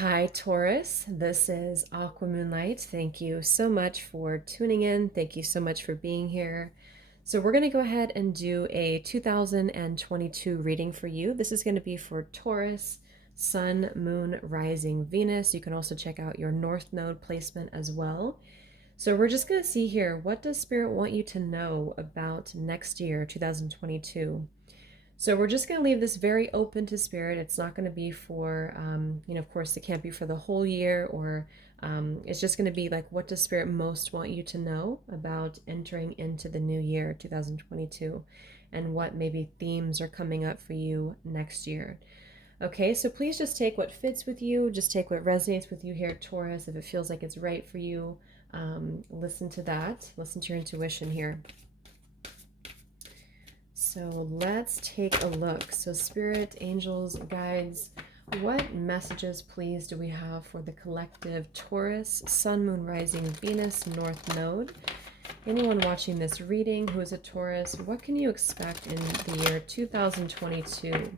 Hi, Taurus. This is Aqua Moonlight. Thank you so much for tuning in. Thank you so much for being here. So, we're going to go ahead and do a 2022 reading for you. This is going to be for Taurus, Sun, Moon, Rising, Venus. You can also check out your North Node placement as well. So, we're just going to see here, what does Spirit want you to know about next year, 2022? So we're just going to leave this very open to spirit. It's not going to be for, of course, it can't be for the whole year, or it's just going to be like, what does spirit most want you to know about entering into the new year, 2022, and what maybe themes are coming up for you next year. Okay, so please just take what fits with you, just take what resonates with you here, Taurus. If it feels like it's right for you, listen to that, listen to your intuition here. So let's take a look. So spirit, angels, guides, what messages, please, do we have for the collective Taurus, Sun, Moon, Rising, Venus, North Node? Anyone watching this reading who is a Taurus, what can you expect in the year 2022?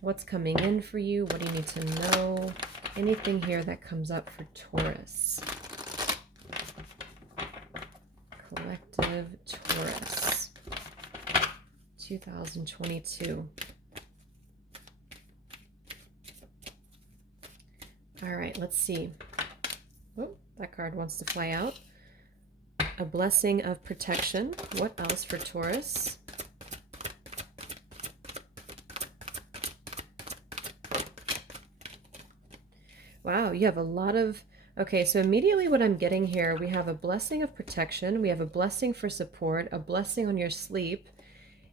What's coming in for you? What do you need to know? Anything here that comes up for Taurus? Collective Taurus. 2022. All right, let's see. Oh, that card wants to fly out. A blessing of protection. What else for Taurus? Wow, you have a lot of... Okay, so immediately what I'm getting here, we have a blessing of protection, we have a blessing for support, a blessing on your sleep,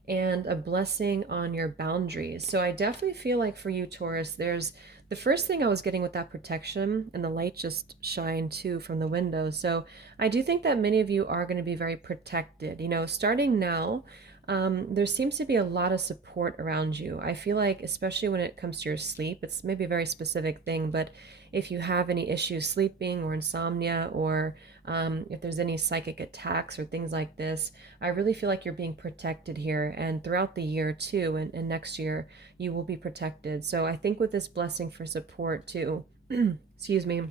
and a blessing on your boundaries. So I definitely feel like for you, Taurus, there's the first thing I was getting with that protection, and the light just shined too from the window. So I do think that many of you are going to be very protected. Starting now, there seems to be a lot of support around you. I feel like, especially when it comes to your sleep, it's maybe a very specific thing, but if you have any issues sleeping or insomnia, or if there's any psychic attacks or things like this, I really feel like you're being protected here. And throughout the year too, and next year, you will be protected. So I think with this blessing for support too, excuse me,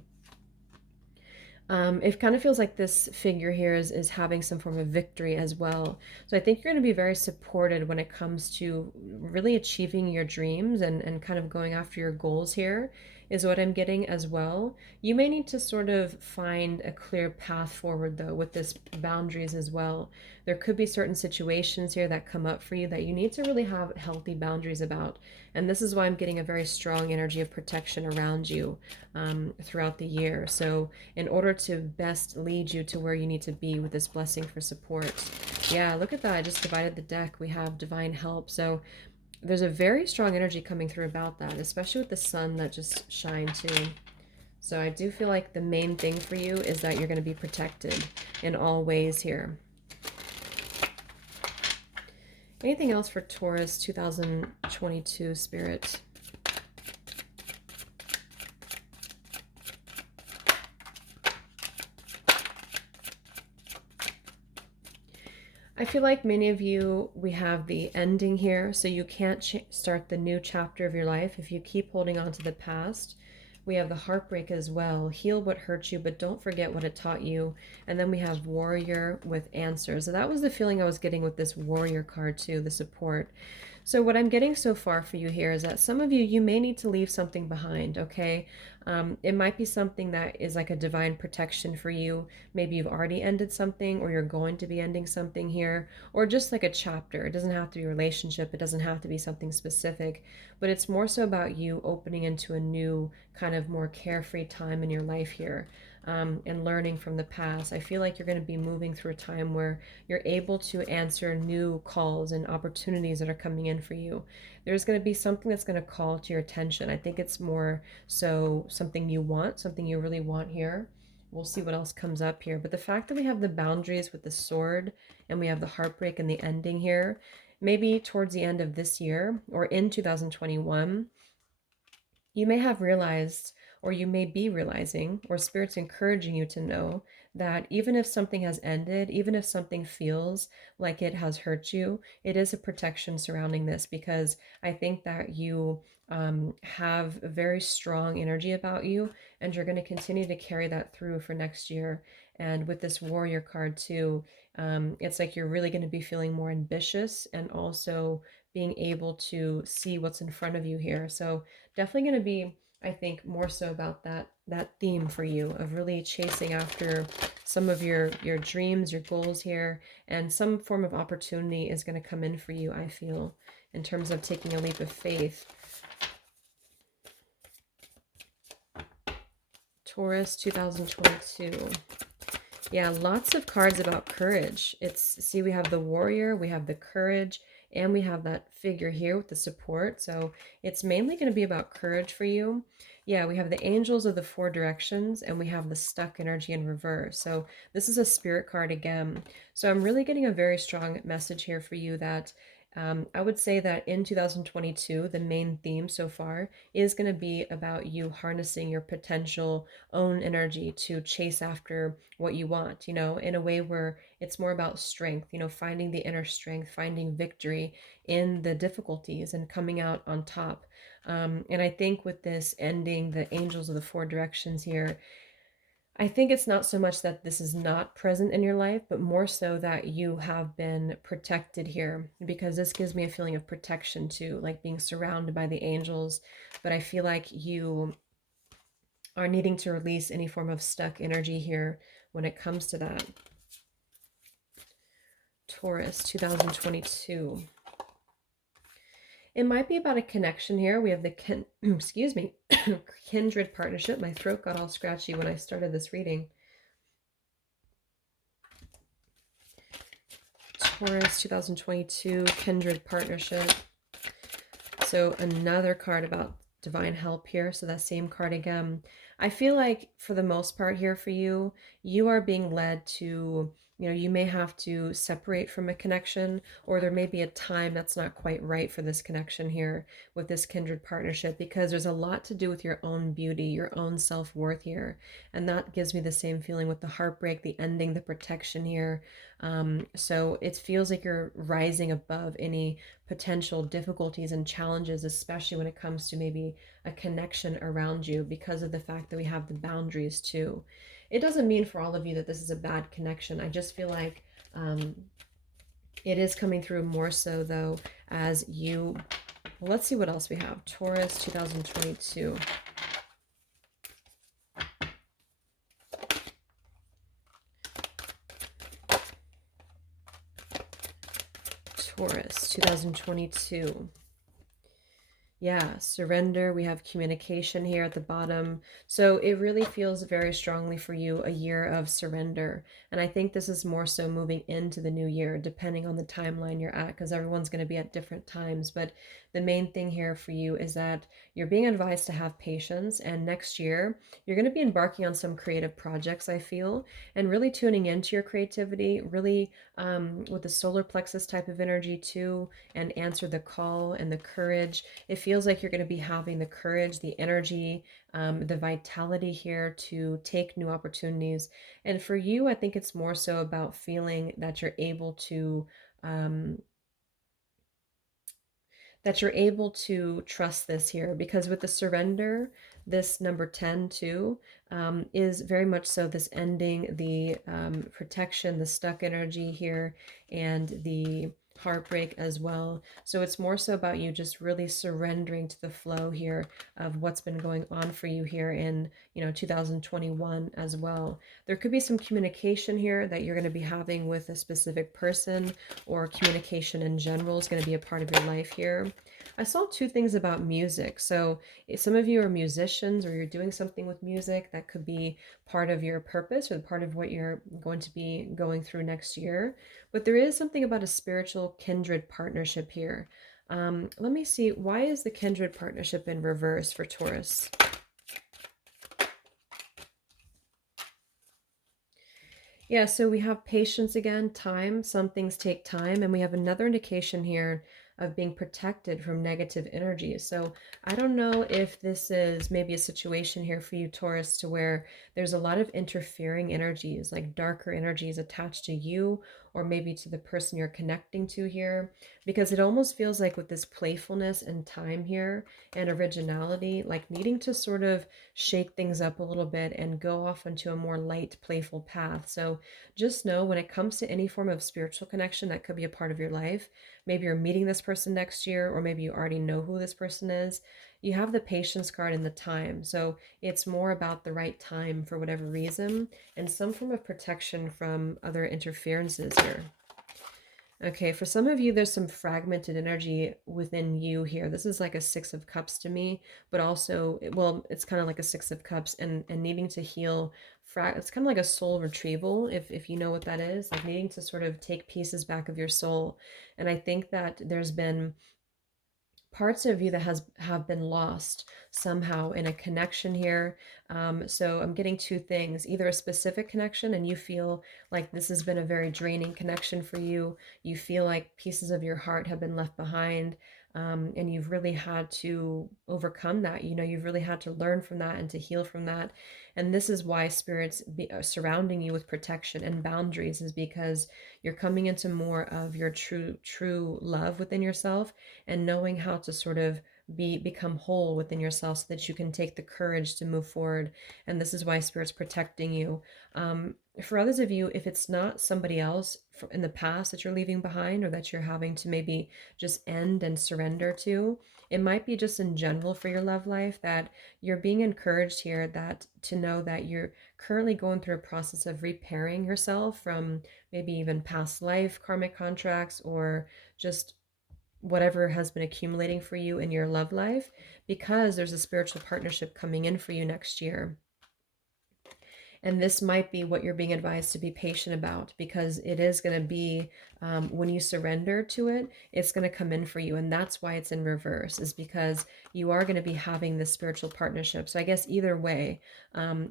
it kind of feels like this figure here is having some form of victory as well. So I think you're going to be very supported when it comes to really achieving your dreams, and kind of going after your goals here is what I'm getting as well. You may need to sort of find a clear path forward though with this boundaries as well. There could be certain situations here that come up for you that you need to really have healthy boundaries about. And this is why I'm getting a very strong energy of protection around you throughout the year. So in order to best lead you to where you need to be with this blessing for support. Yeah, look at that. I just divided the deck. We have divine help. So there's a very strong energy coming through about that, especially with the sun that just shined too. So I do feel like the main thing for you is that you're going to be protected in all ways here. Anything else for Taurus 2022 spirit? I feel like many of you, we have the ending here, so you can't start the new chapter of your life if you keep holding on to the past. We have the heartbreak as well. Heal what hurt you, but don't forget what it taught you. And then we have warrior with answers. So that was the feeling I was getting with this warrior card too, the support. So what I'm getting so far for you here is that some of you, you may need to leave something behind, okay? It might be something that is like a divine protection for you. Maybe you've already ended something, or you're going to be ending something here, or just like a chapter. It doesn't have to be a relationship. It doesn't have to be something specific, but it's more so about you opening into a new kind of more carefree time in your life here. And learning from the past. I feel like you're going to be moving through a time where you're able to answer new calls and opportunities that are coming in for you. There's going to be something that's going to call to your attention. I think it's more so something you want, something you really want here. We'll see what else comes up here. But the fact that we have the boundaries with the sword, and we have the heartbreak and the ending here, maybe towards the end of this year or in 2021, you may have realized, or you may be realizing, or Spirit's encouraging you to know that even if something has ended, even if something feels like it has hurt you, it is a protection surrounding this, because I think that you have a very strong energy about you, and you're going to continue to carry that through for next year. And with this warrior card too, it's like you're really going to be feeling more ambitious and also being able to see what's in front of you here. So definitely going to be, I think, more so about that theme for you of really chasing after some of your dreams, your goals here, and some form of opportunity is going to come in for you, I feel, in terms of taking a leap of faith. Taurus 2022. Yeah, lots of cards about courage. See, we have the warrior, we have the courage, and we have that figure here with the support. So it's mainly going to be about courage for you. Yeah, we have the angels of the four directions, and we have the stuck energy in reverse. So this is a spirit card again. So I'm really getting a very strong message here for you that I would say that in 2022, the main theme so far is going to be about you harnessing your potential own energy to chase after what you want, in a way where it's more about strength, finding the inner strength, finding victory in the difficulties and coming out on top. And I think with this ending, the angels of the four directions here, I think it's not so much that this is not present in your life, but more so that you have been protected here, because this gives me a feeling of protection too, like being surrounded by the angels. But I feel like you are needing to release any form of stuck energy here when it comes to that. Taurus 2022. It might be about a connection here. We have the excuse me, kindred partnership. My throat got all scratchy when I started this reading. Taurus 2022, kindred partnership. So another card about divine help here. So that same card again. I feel like for the most part here for you, you are being led to, you may have to separate from a connection, or there may be a time that's not quite right for this connection here with this kindred partnership, because there's a lot to do with your own beauty, your own self-worth here. And that gives me the same feeling with the heartbreak, the ending, the protection here. So it feels like you're rising above any potential difficulties and challenges, especially when it comes to maybe a connection around you, because of the fact that we have the boundaries too. It doesn't mean for all of you that this is a bad connection. I just feel like it is coming through more so though as you, well, let's see what else we have. Taurus 2022. Taurus 2022. Yeah, surrender. We have communication here at the bottom. So it really feels very strongly for you a year of surrender. And I think this is more so moving into the new year, depending on the timeline you're at, because everyone's going to be at different times. But the main thing here for you is that you're being advised to have patience. And next year, you're going to be embarking on some creative projects, I feel, and really tuning into your creativity, really with the solar plexus type of energy too, and answer the call and the courage. It feels like you're going to be having the courage, the energy, the vitality here to take new opportunities. And for you, I think it's more so about feeling that you're able to trust this here, because with the surrender, this number 10 too, is very much so this ending, the protection, the stuck energy here, and the heartbreak as well. So it's more so about you just really surrendering to the flow here of what's been going on for you here in 2021 as well. There could be some communication here that you're going to be having with a specific person, or communication in general is going to be a part of your life here. I saw two things about music. So if some of you are musicians, or you're doing something with music, that could be part of your purpose or part of what you're going to be going through next year. But there is something about a spiritual kindred partnership here. Let me see. Why is the kindred partnership in reverse for Taurus? Yeah, so we have patience again, time. Some things take time. And we have another indication here of being protected from negative energy. So I don't know if this is maybe a situation here for you, Taurus, to where there's a lot of interfering energies, like darker energies attached to you or maybe to the person you're connecting to here, because it almost feels like with this playfulness and time here and originality, like needing to sort of shake things up a little bit and go off into a more light, playful path. So just know when it comes to any form of spiritual connection that could be a part of your life, maybe you're meeting this person next year, or maybe you already know who this person is. You have the patience card and the time. So it's more about the right time for whatever reason and some form of protection from other interferences here. Okay, for some of you, there's some fragmented energy within you here. This is like a Six of Cups to me, but also, well, it's kind of like a Six of Cups and needing to heal. It's kind of like a soul retrieval, if you know what that is, like needing to sort of take pieces back of your soul. And I think that there's been parts of you that have been lost somehow in a connection here. So I'm getting two things: either a specific connection and you feel like this has been a very draining connection for you, you feel like pieces of your heart have been left behind, and you've really had to overcome that. You've really had to learn from that and to heal from that. And this is why spirits surrounding you with protection and boundaries, is because you're coming into more of your true love within yourself, and knowing how to sort of become whole within yourself so that you can take the courage to move forward. And this is why spirit's protecting you. For others of you, if it's not somebody else in the past that you're leaving behind, or that you're having to maybe just end and surrender to, it might be just in general for your love life that you're being encouraged here, that to know that you're currently going through a process of repairing yourself from maybe even past life karmic contracts, or just whatever has been accumulating for you in your love life, because there's a spiritual partnership coming in for you next year. And this might be what you're being advised to be patient about, because it is going to be, when you surrender to it, it's going to come in for you. And that's why it's in reverse, is because you are going to be having this spiritual partnership. So I guess either way,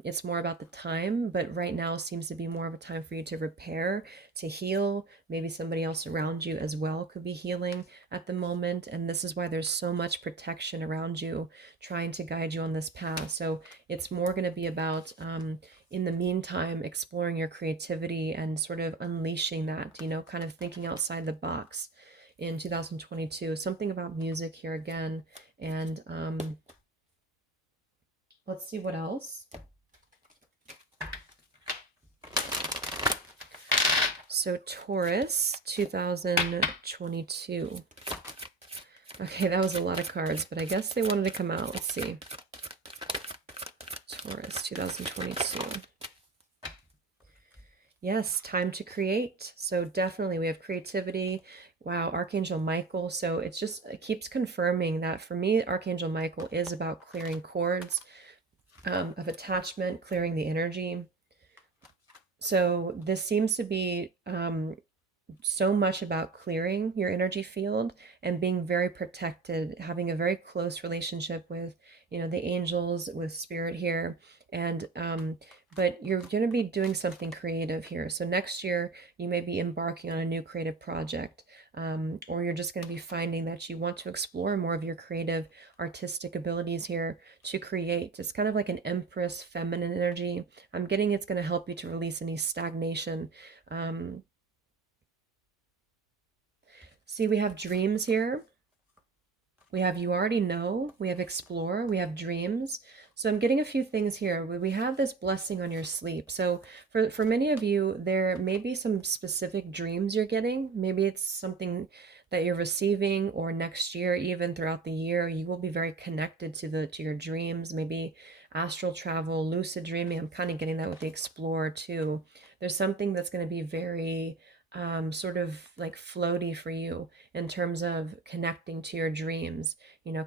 it's more about the time, but right now seems to be more of a time for you to repair, to heal. Maybe somebody else around you as well could be healing at the moment. And this is why there's so much protection around you trying to guide you on this path. So it's more going to be about, in the meantime, exploring your creativity and sort of unleashing that, kind of thinking outside the box in 2022. Something about music here again. And let's see what else. So Taurus 2022. Okay, that was a lot of cards, but I guess they wanted to come out. Let's see. Taurus 2022. Yes, time to create. So definitely we have creativity. Wow, Archangel Michael. So it keeps confirming that for me, Archangel Michael is about clearing cords of attachment, clearing the energy. So this seems to be so much about clearing your energy field and being very protected, having a very close relationship with, the angels, with spirit here. And but you're going to be doing something creative here. So next year you may be embarking on a new creative project, or you're just going to be finding that you want to explore more of your creative artistic abilities here to create. It's kind of like an empress feminine energy. I'm getting it's going to help you to release any stagnation. See, we have dreams here. We have you already know. We have explore. We have dreams. So I'm getting a few things here. We have this blessing on your sleep. So for many of you, there may be some specific dreams you're getting. Maybe it's something that you're receiving, or next year, even throughout the year, you will be very connected to your dreams. Maybe astral travel, lucid dreaming. I'm kind of getting that with the explore too. There's something that's going to be very sort of like floaty for you in terms of connecting to your dreams,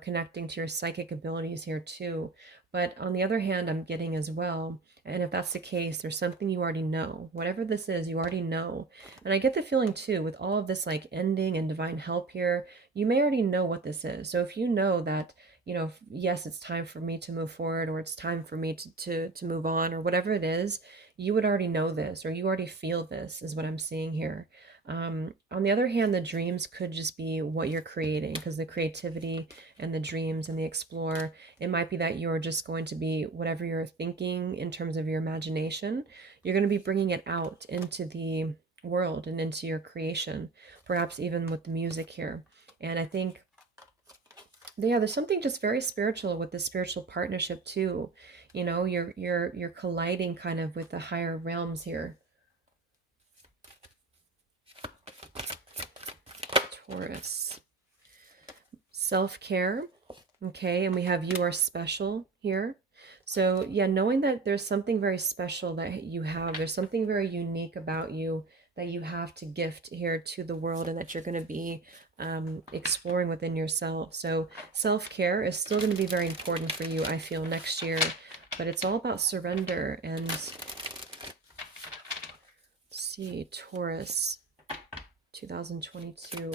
connecting to your psychic abilities here too. But on the other hand, I'm getting as well, and if that's the case, there's something you already know. Whatever this is, you already know. And I get the feeling too, with all of this like ending and divine help here, you may already know what this is. So if you know that, yes, it's time for me to move forward, or it's time for me to move on, or whatever it is, you would already know this, or you already feel this, is what I'm seeing here. On the other hand, the dreams could just be what you're creating, because the creativity and the dreams and the explore, it might be that you're just going to be whatever you're thinking in terms of your imagination, you're going to be bringing it out into the world and into your creation, perhaps even with the music here. And I think, yeah, there's something just very spiritual with this spiritual partnership too. You know, you're colliding kind of with the higher realms here. Taurus. Self-care. Okay, and we have you are special here. So yeah, knowing that there's something very special that you have, there's something very unique about you that you have to gift here to the world, and that you're going to be exploring within yourself. So self-care is still going to be very important for you, I feel, next year, but it's all about surrender. And let's see, Taurus, 2022.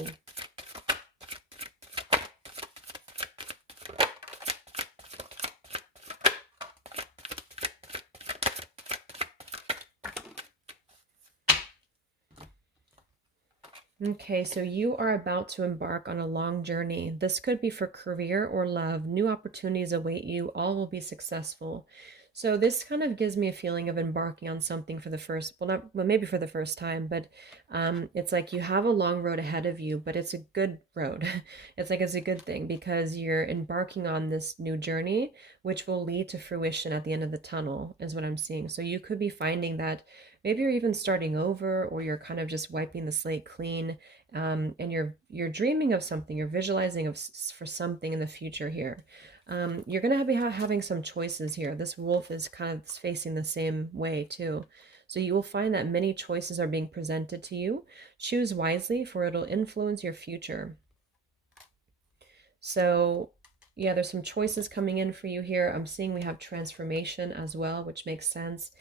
Okay, so you are about to embark on a long journey. This could be for career or love. New opportunities await you. All will be successful. So this kind of gives me a feeling of embarking on something for the first, well, not, well, maybe for the first time, but it's like you have a long road ahead of you, but it's a good road. It's like it's a good thing because you're embarking on this new journey, which will lead to fruition at the end of the tunnel, is what I'm seeing. So you could be finding that maybe you're even starting over, or you're kind of just wiping the slate clean, and you're dreaming of something, you're visualizing for something in the future here. You're going to be having some choices here. This wolf is kind of facing the same way too. So you will find that many choices are being presented to you. Choose wisely, for it'll influence your future. So yeah, there's some choices coming in for you here. I'm seeing we have transformation as well, which makes sense.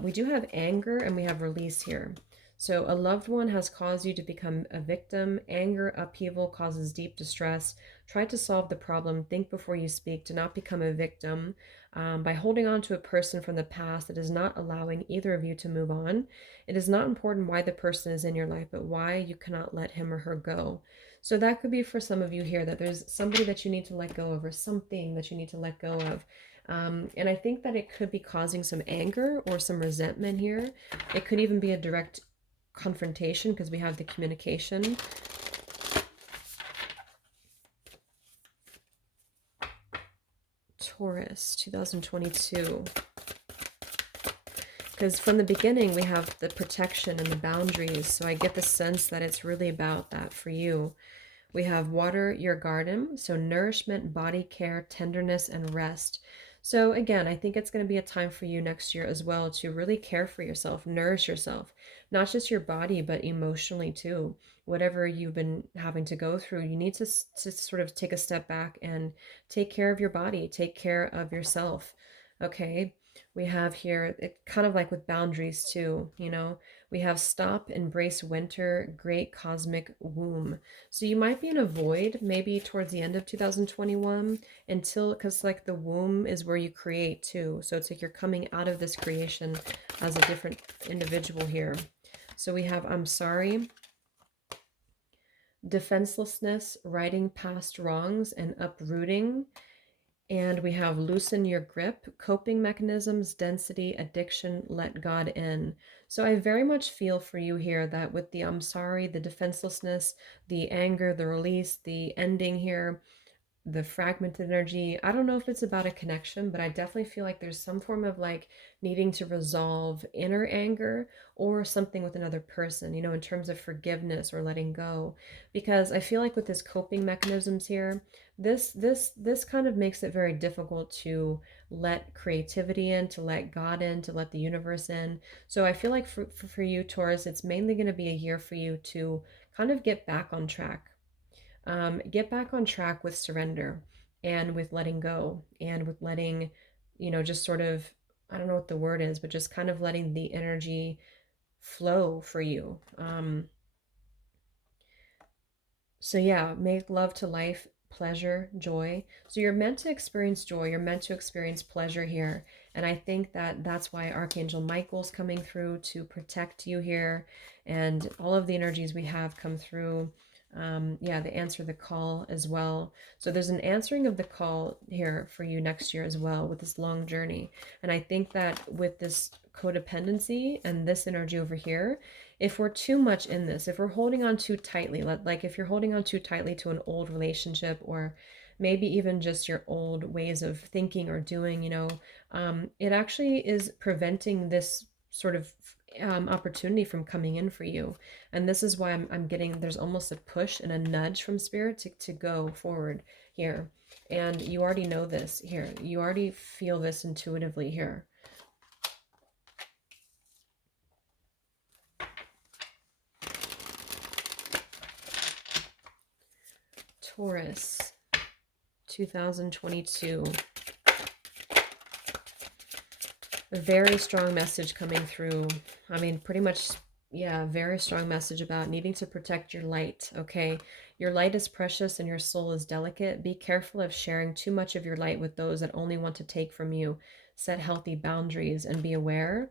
We do have anger and we have release here. So a loved one has caused you to become a victim. Anger, upheaval causes deep distress. Try to solve the problem. Think before you speak. Do not become a victim by holding on to a person from the past that is not allowing either of you to move on. It is not important why the person is in your life, but why you cannot let him or her go. So that could be for some of you here, that there's somebody that you need to let go of, or something that you need to let go of. And I think that it could be causing some anger or some resentment here. It could even be a direct confrontation because we have the communication. Taurus, 2022. Because from the beginning, we have the protection and the boundaries. So I get the sense that it's really about that for you. We have water your garden, so nourishment, body care, tenderness, and rest. So again, I think it's going to be a time for you next year as well to really care for yourself, nourish yourself, not just your body, but emotionally too. Whatever you've been having to go through, you need to sort of take a step back and take care of your body, take care of yourself. Okay. We have here, it kind of like with boundaries too, you know, we have stop, embrace winter, great cosmic womb. So you might be in a void maybe towards the end of 2021 until, because like the womb is where you create too. So it's like you're coming out of this creation as a different individual here. So we have I'm sorry, defenselessness, righting past wrongs, and uprooting. And we have loosen your grip, coping mechanisms, density, addiction, let God in. So I very much feel for you here that with the I'm sorry, the defenselessness, the anger, the release, the ending here, the fragmented energy. I don't know if it's about a connection, but I definitely feel like there's some form of like needing to resolve inner anger or something with another person, you know, in terms of forgiveness or letting go. Because I feel like with this coping mechanisms here, this kind of makes it very difficult to let creativity in, to let God in, to let the universe in. So I feel like for you, Taurus, it's mainly going to be a year for you to kind of get back on track, get back on track with surrender and with letting go and with letting, you know, just sort of, I don't know what the word is, but just kind of letting the energy flow for you. So yeah, make love to life, pleasure, joy. So you're meant to experience joy. You're meant to experience pleasure here. And I think that that's why Archangel Michael's coming through to protect you here. And all of the energies we have come through. Yeah, they answer the call as well. So there's an answering of the call here for you next year as well with this long journey. And I think that with this codependency and this energy over here, if we're too much in this, if we're holding on too tightly, like if you're holding on too tightly to an old relationship, or maybe even just your old ways of thinking or doing, it actually is preventing this sort of opportunity from coming in for you. And this is why I'm getting, there's almost a push and a nudge from spirit to go forward here. And you already know this here. You already feel this intuitively here. Taurus, 2022. A very strong message coming through. I mean, pretty much, yeah, very strong message about needing to protect your light, okay? Your light is precious and your soul is delicate. Be careful of sharing too much of your light with those that only want to take from you. Set healthy boundaries and be aware.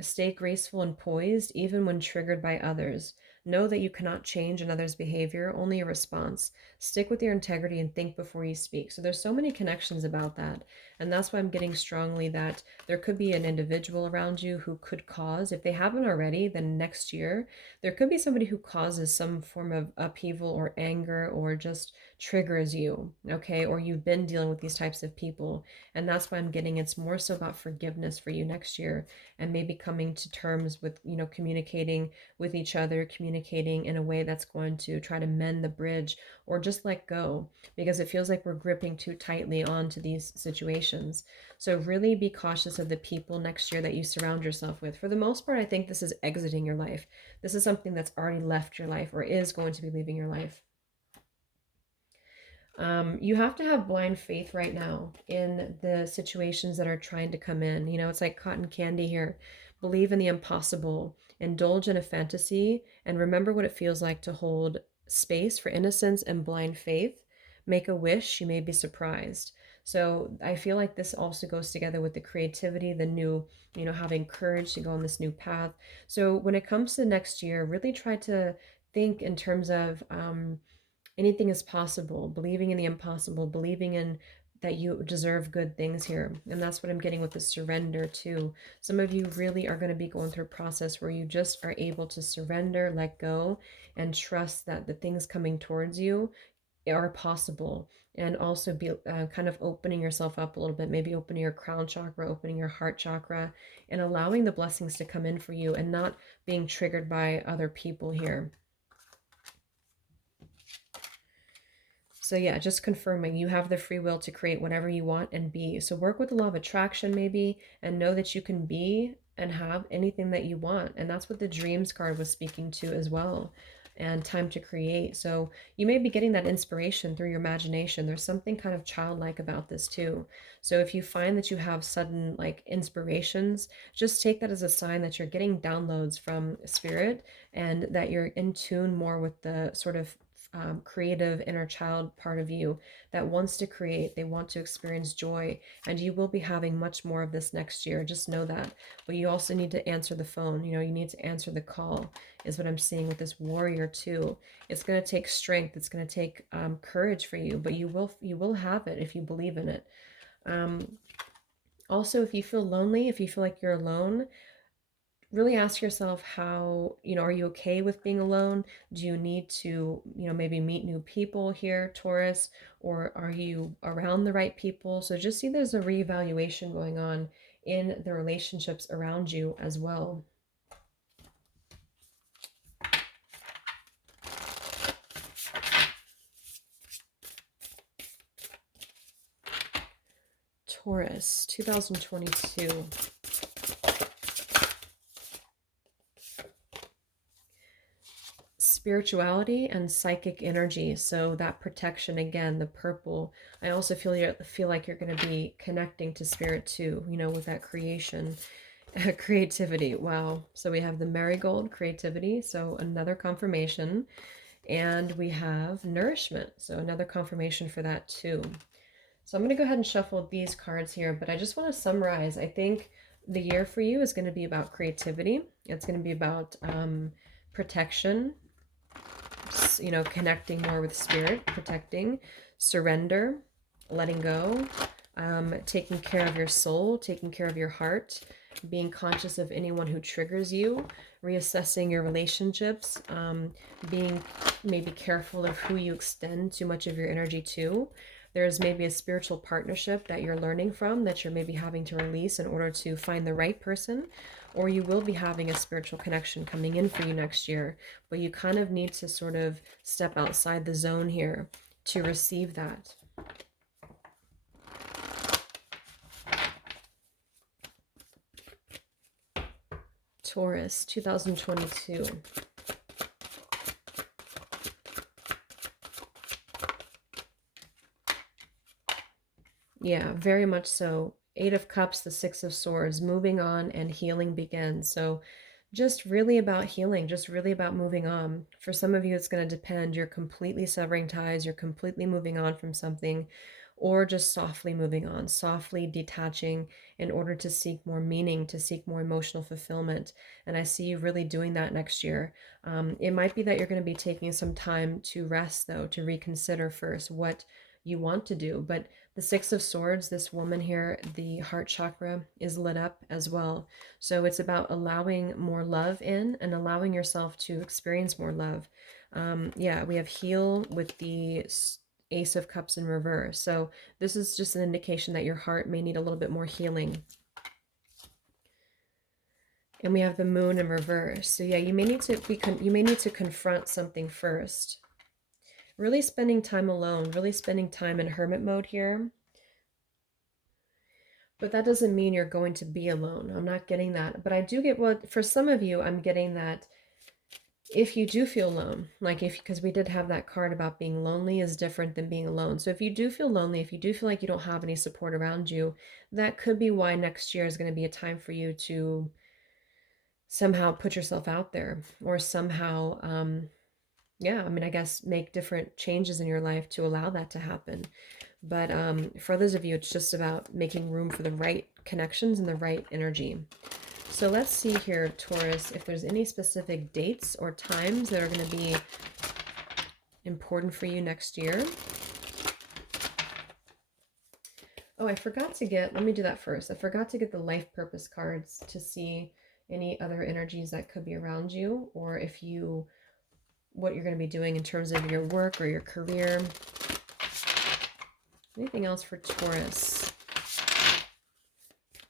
Stay graceful and poised, even when triggered by others. Know that you cannot change another's behavior, only a response. Stick with your integrity and think before you speak. So there's so many connections about that. And that's why I'm getting strongly that there could be an individual around you who could cause, if they haven't already, then next year, there could be somebody who causes some form of upheaval or anger or just triggers you, okay? Or you've been dealing with these types of people. And that's why I'm getting it's more so about forgiveness for you next year, and maybe coming to terms with, communicating with each other, communicating in a way that's going to try to mend the bridge or just let go, because it feels like we're gripping too tightly onto these situations. So really be cautious of the people next year that you surround yourself with. For the most part, I think this is exiting your life. This is something that's already left your life or is going to be leaving your life. You have to have blind faith right now in the situations that are trying to come in. It's like cotton candy here. Believe in the impossible, indulge in a fantasy, and remember what it feels like to hold space for innocence and blind faith. Make a wish, you may be surprised. So I feel like this also goes together with the creativity, the new, having courage to go on this new path. So when it comes to next year, really try to think in terms of, anything is possible, believing in the impossible, believing in that you deserve good things here. And that's what I'm getting with the surrender too. Some of you really are going to be going through a process where you just are able to surrender, let go, and trust that the things coming towards you are possible. And also be kind of opening yourself up a little bit, maybe opening your crown chakra, opening your heart chakra, and allowing the blessings to come in for you and not being triggered by other people here. So yeah, just confirming you have the free will to create whatever you want and be. So work with the law of attraction maybe, and know that you can be and have anything that you want. And that's what the dreams card was speaking to as well. And time to create. So you may be getting that inspiration through your imagination. There's something kind of childlike about this too. So if you find that you have sudden like inspirations, just take that as a sign that you're getting downloads from spirit, and that you're in tune more with the sort of creative inner child part of you that wants to create. They want to experience joy, and you will be having much more of this next year. Just know that. But you also need to answer the phone. You need to answer the call, is what I'm seeing with this warrior too. It's going to take strength. It's going to take courage for you, but you will have it if you believe in it. Also, if you feel lonely, if you feel like you're alone, really ask yourself how, are you okay with being alone? Do you need to, maybe meet new people here, Taurus, or are you around the right people? So just see there's a reevaluation going on in the relationships around you as well. Taurus, 2022. Spirituality and psychic energy. So that protection again, the purple. I also feel like you're going to be connecting to spirit too, with that creation, creativity. Wow. So we have the marigold, creativity. So another confirmation. And we have nourishment. So another confirmation for that too. So I'm going to go ahead and shuffle these cards here, but I just want to summarize. I think the year for you is going to be about creativity. It's going to be about protection, you know, connecting more with spirit, protecting, surrender, letting go, taking care of your soul, taking care of your heart, being conscious of anyone who triggers you, reassessing your relationships, being maybe careful of who you extend too much of your energy to. There's maybe a spiritual partnership that you're learning from that you're maybe having to release in order to find the right person, or you will be having a spiritual connection coming in for you next year, but you kind of need to sort of step outside the zone here to receive that. Taurus, 2022. Yeah, very much so. Eight of Cups, the Six of Swords, moving on and healing begins. So just really about healing, just really about moving on. For some of you, it's going to depend. You're completely severing ties, you're completely moving on from something, or just softly moving on, softly detaching in order to seek more meaning, to seek more emotional fulfillment. And I see you really doing that next year. It might be that you're going to be taking some time to rest, though, to reconsider first what you want to do. But the Six of Swords, this woman here, the heart chakra is lit up as well. So it's about allowing more love in and allowing yourself to experience more love. Yeah, we have heal with the Ace of Cups in reverse. So this is just an indication that your heart may need a little bit more healing. And we have the Moon in reverse. So yeah, you may need to confront something first. Really spending time alone, really spending time in hermit mode here. But that doesn't mean you're going to be alone. I'm not getting that. But I do get what, for some of you, I'm getting that if you do feel alone, like because we did have that card about being lonely is different than being alone. So if you do feel lonely, if you do feel like you don't have any support around you, that could be why next year is going to be a time for you to somehow put yourself out there, or somehow, yeah, I mean, I guess make different changes in your life to allow that to happen. But for others of you, it's just about making room for the right connections and the right energy. So let's see here, Taurus, if there's any specific dates or times that are going to be important for you next year. Oh, I forgot to get, let me do that first. I forgot to get the life purpose cards to see any other energies that could be around you, or if you, what you're going to be doing in terms of your work or your career. Anything else for Taurus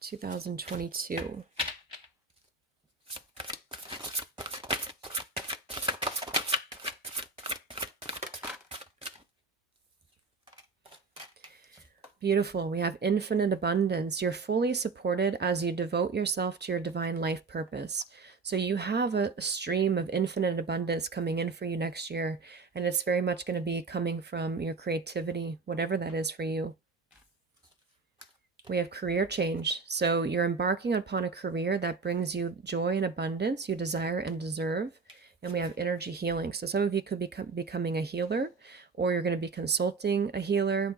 2022? Beautiful. We have infinite abundance. You're fully supported as you devote yourself to your divine life purpose. So you have a stream of infinite abundance coming in for you next year, and it's very much going to be coming from your creativity, whatever that is for you. We have career change. So you're embarking upon a career that brings you joy and abundance you desire and deserve. And we have energy healing. So some of you could be becoming a healer, or you're going to be consulting a healer.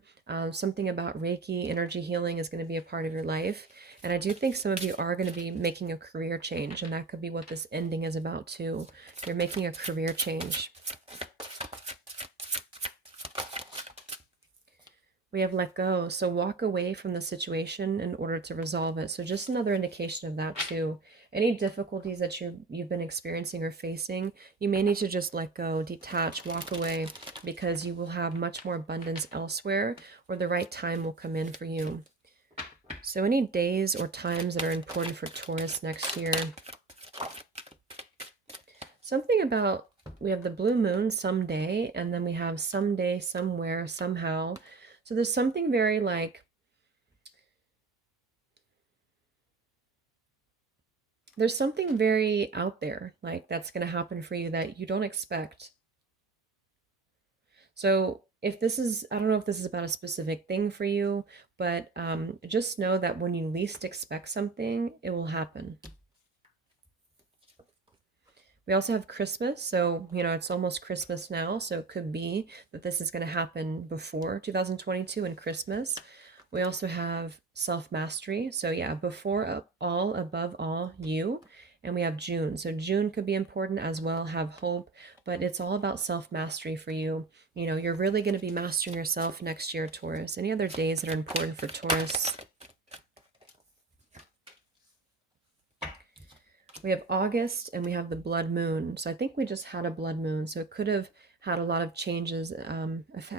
Something about Reiki, energy healing is going to be a part of your life. And I do think some of you are going to be making a career change, and that could be what this ending is about too. You're making a career change. We have let go. So walk away from the situation in order to resolve it. So just another indication of that too. Any difficulties that you've been experiencing or facing, you may need to just let go, detach, walk away, because you will have much more abundance elsewhere, or the right time will come in for you. So any days or times that are important for Taurus next year. Something about, we have the blue moon someday, and then we have someday, somewhere, somehow. So there's something very like, there's something very out there, like that's going to happen for you that you don't expect. So if this is, I don't know if this is about a specific thing for you, but just know that when you least expect something, it will happen. We also have Christmas. So, it's almost Christmas now. So it could be that this is going to happen before 2022 and Christmas. We also have self mastery. So, yeah, before all, above all, you. And we have June. So, June could be important as well. Have hope, but it's all about self mastery for you. You're really going to be mastering yourself next year, Taurus. Any other days that are important for Taurus? We have August and we have the blood moon. So I think we just had a blood moon. So it could have had a lot of changes,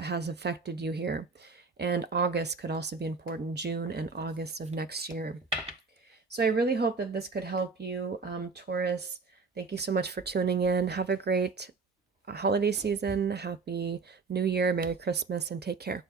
has affected you here. And August could also be important, June and August of next year. So I really hope that this could help you, Taurus. Thank you so much for tuning in. Have a great holiday season. Happy New Year, Merry Christmas, and take care.